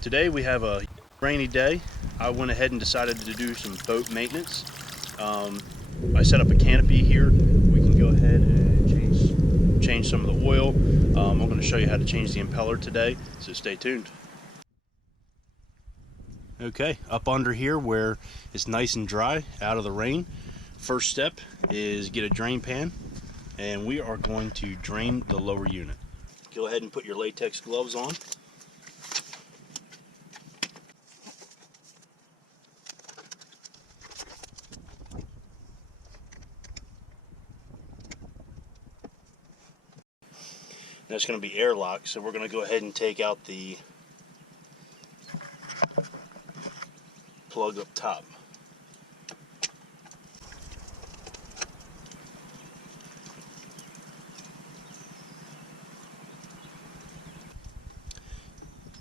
Today we have a rainy day. I went ahead and decided to do some boat maintenance. I set up a canopy here. We can go ahead and change some of the oil. I'm going to show you how to change the impeller today, so stay tuned. Okay, up under here where it's nice and dry out of the rain, first step is get a drain pan, and we are going to drain the lower unit. Go ahead and put your latex gloves on. That's going to be airlock, so we're going to go ahead and take out the plug up top.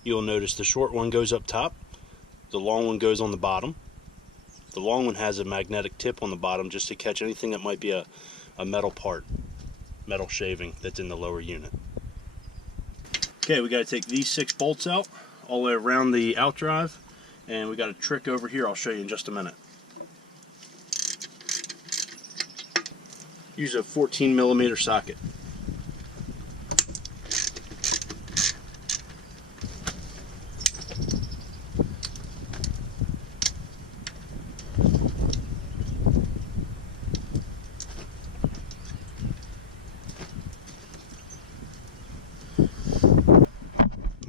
You'll notice the short one goes up top, the long one goes on the bottom. The long one has a magnetic tip on the bottom just to catch anything that might be a metal part, metal shaving that's in the lower unit. Okay, we got to take these 6 bolts out all the way around the outdrive, and we got a trick over here I'll show you in just a minute. Use a 14mm socket.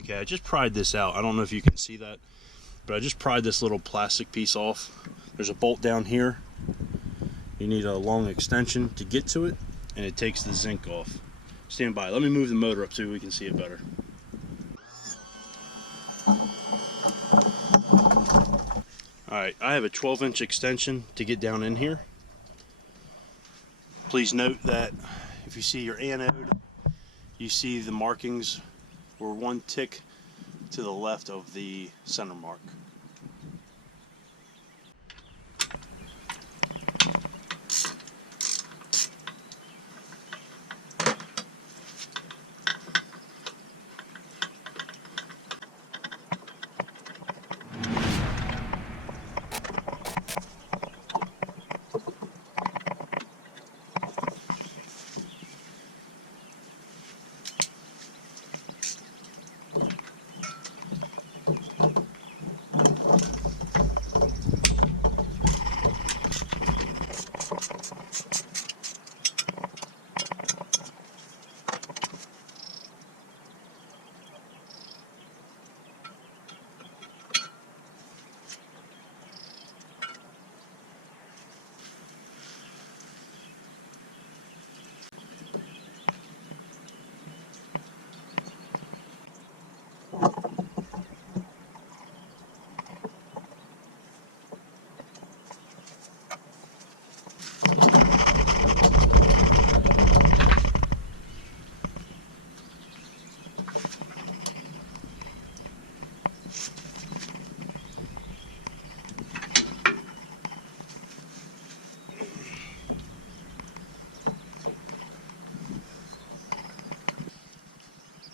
Okay, I just pried this out. I don't know if you can see that, but I just pried this little plastic piece off. There's a bolt down here. You need a long extension to get to it, and it takes the zinc off. Stand by. Let me move the motor up so we can see it better. Alright, I have a 12-inch extension to get down in here. Please note that if you see your anode, you see the markings were 1 tick to the left of the center mark.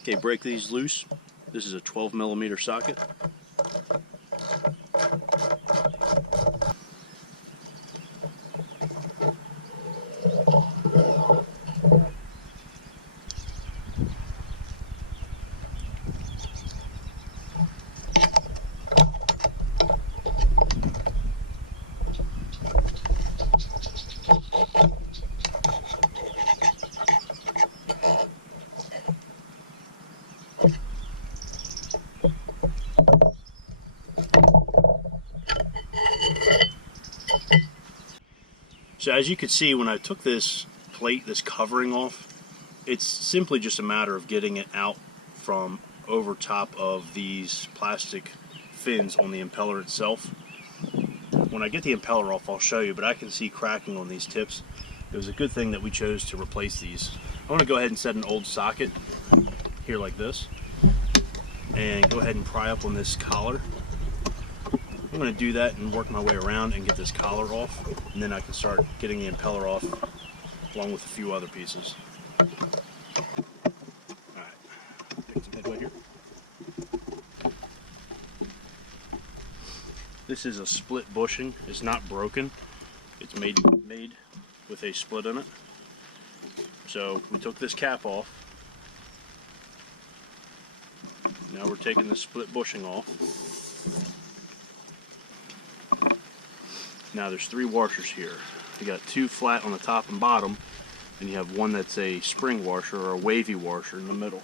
Okay, break these loose. This is a 12mm socket. So as you can see, when I took this plate, this covering off, it's simply just a matter of getting it out from over top of these plastic fins on the impeller itself. When I get the impeller off, I'll show you, but I can see cracking on these tips. It was a good thing that we chose to replace these. I want to go ahead and set an old socket here like this, and go ahead and pry up on this collar. I'm going to do that and work my way around and get this collar off, and then I can start getting the impeller off along with a few other pieces. Alright, pick some head right here. This is a split bushing. It's not broken. It's made with a split in it. So we took this cap off. Now we're taking the split bushing off. Now there's 3 washers here. You got 2 flat on the top and bottom, and you have one that's a spring washer or a wavy washer in the middle.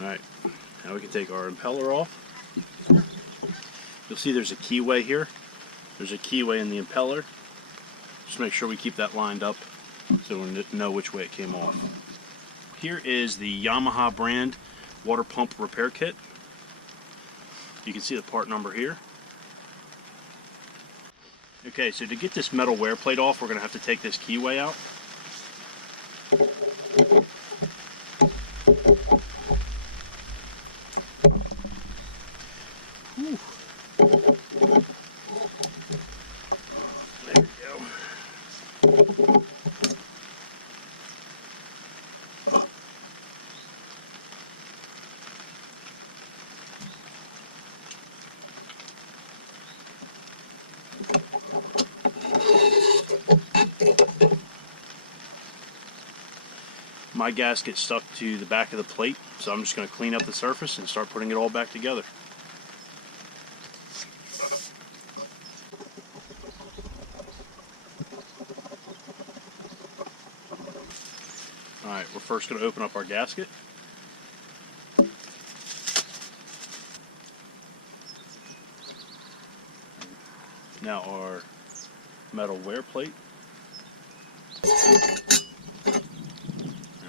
Alright, now we can take our impeller off. You'll see there's a keyway here. There's a keyway in the impeller. Just make sure we keep that lined up so we know which way it came off. Here is the Yamaha brand water pump repair kit. You can see the part number here. Okay, so to get this metal wear plate off, we're going to have to take this keyway out. Whew. There we go. My gasket stuck to the back of the plate, so I'm just going to clean up the surface and start putting it all back together. Alright, we're first going to open up our gasket. Now our metal wear plate. There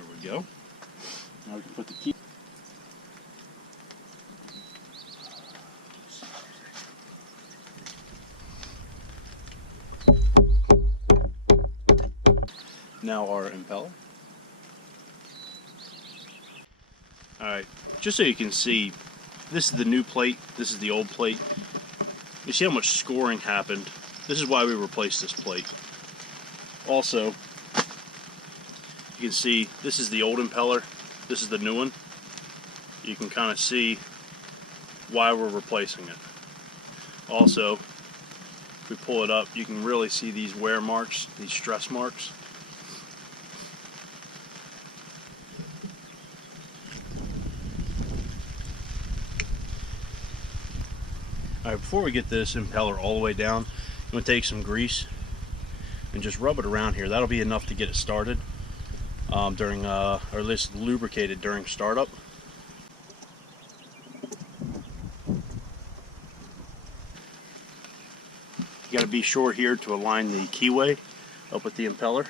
we go. Now we can put the key. Now our impeller. Alright, just so you can see, this is the new plate, this is the old plate. You see how much scoring happened. This is why we replaced this plate. Also, you can see this is the old impeller, this is the new one. You can kind of see why we're replacing it. Also, if we pull it up, you can really see these wear marks, these stress marks. Alright, before we get this impeller all the way down, I'm going to take some grease and just rub it around here. That'll be enough to get it started during, or at least lubricated during startup. You got to be sure here to align the keyway up with the impeller.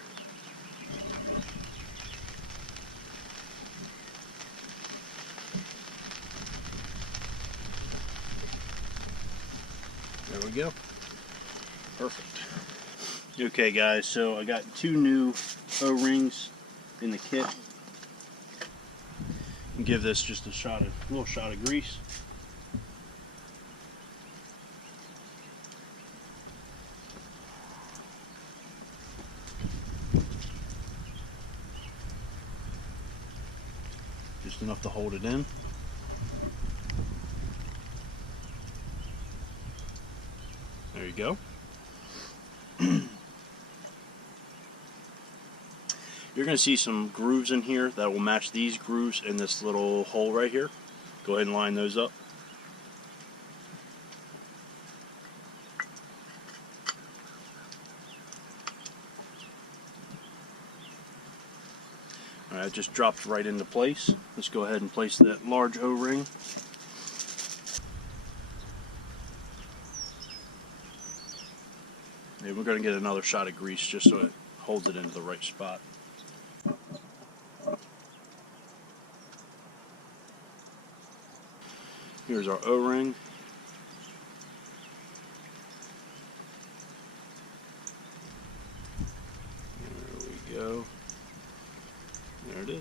There we go. Perfect. Okay guys, so I got 2 new O-rings in the kit. Give this just a little shot of grease. Just enough to hold it in. There you go. You're going to see some grooves in here that will match these grooves in this little hole right here. Go ahead and line those up. Alright, it just dropped right into place. Let's go ahead and place that large O-ring. And we're going to get another shot of grease just so it holds it into the right spot. Here's our O-ring.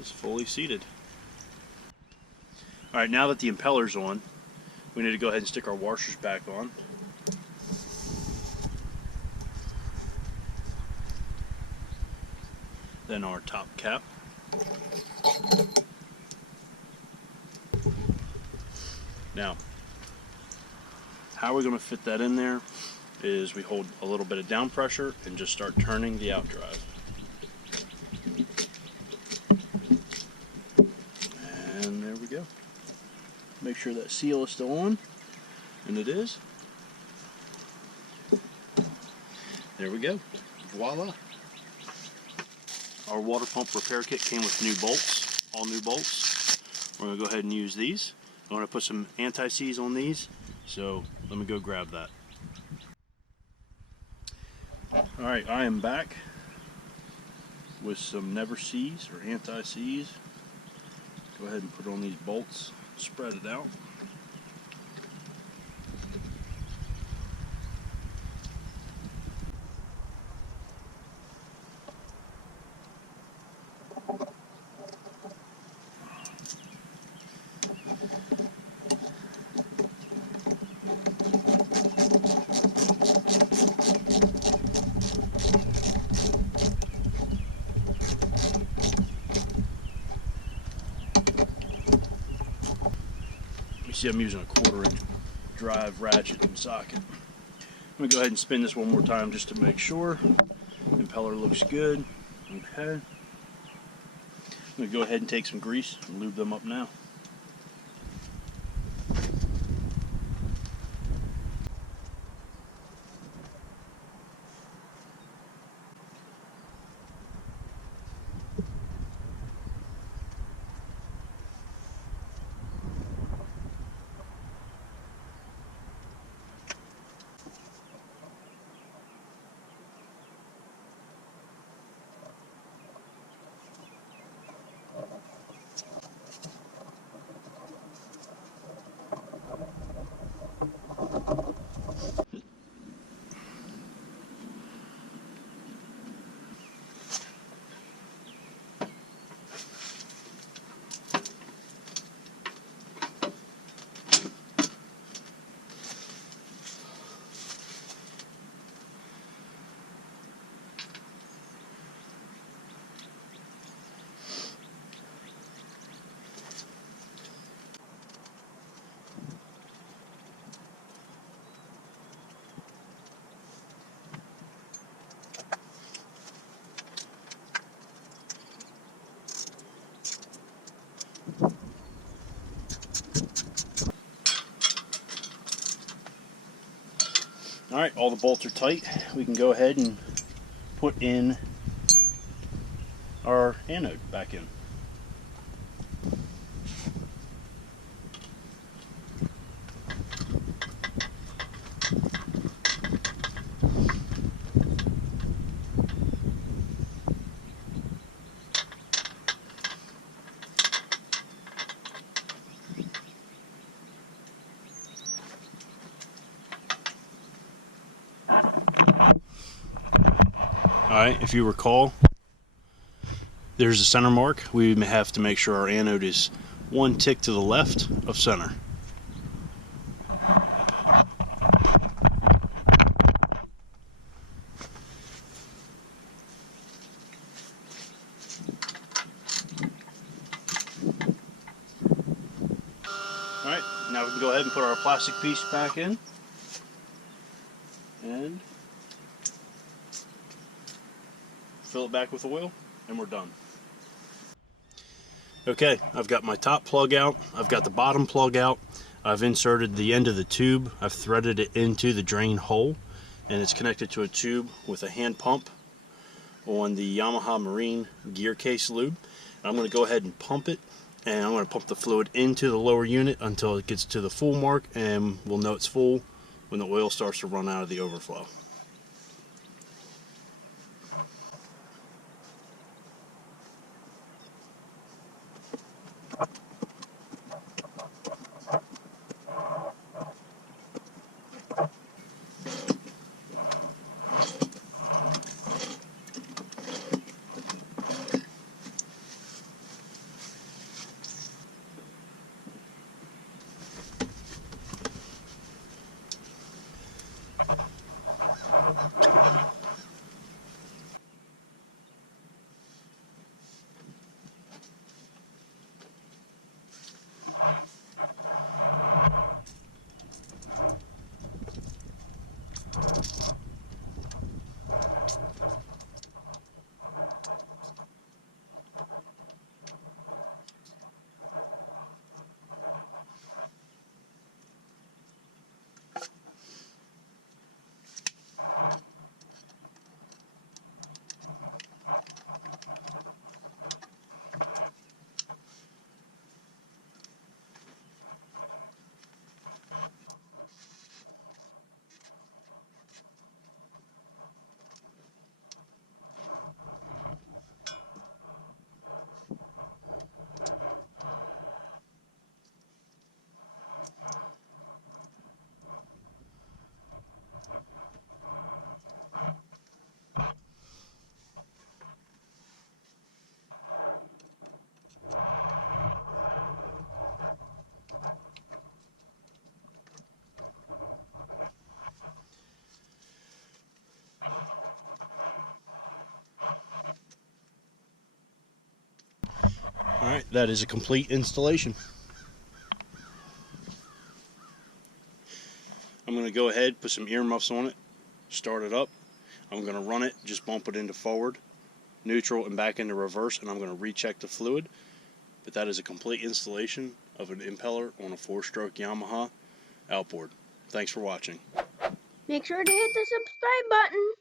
is fully seated. Alright, now that the impeller's on, we need to go ahead and stick our washers back on. Then our top cap. Now, how we're going to fit that in there is we hold a little bit of down pressure and just start turning the outdrive. And there we go. Make sure that seal is still on, and it is. There we go. Voila. Our water pump repair kit came with new bolts, all new bolts. We're going to go ahead and use these. I'm going to put some anti-seize on these, so let me go grab that. Alright, I am back with some never seize or anti-seize. Go ahead and put on these bolts, spread it out. You see I'm using a 1/4 inch drive ratchet and socket. I'm going to go ahead and spin this one more time just to make sure. Impeller looks good. Okay. I'm going to go ahead and take some grease and lube them up now. Alright, all the bolts are tight. We can go ahead and put in our anode back in. Alright, if you recall, there's a center mark. We have to make sure our anode is one tick to the left of center. Alright, now we can go ahead and put our plastic piece back in. And fill it back with oil, and we're done. Okay, I've got my top plug out, I've got the bottom plug out, I've inserted the end of the tube, I've threaded it into the drain hole, and it's connected to a tube with a hand pump on the Yamaha Marine gear case lube. I'm going to go ahead and pump it, and I'm going to pump the fluid into the lower unit until it gets to the full mark, and we'll know it's full when the oil starts to run out of the overflow. Alright, that is a complete installation. I'm going to go ahead, put some earmuffs on it, start it up. I'm going to run it, just bump it into forward, neutral, and back into reverse, and I'm going to recheck the fluid. But that is a complete installation of an impeller on a 4-stroke Yamaha outboard. Thanks for watching. Make sure to hit the subscribe button.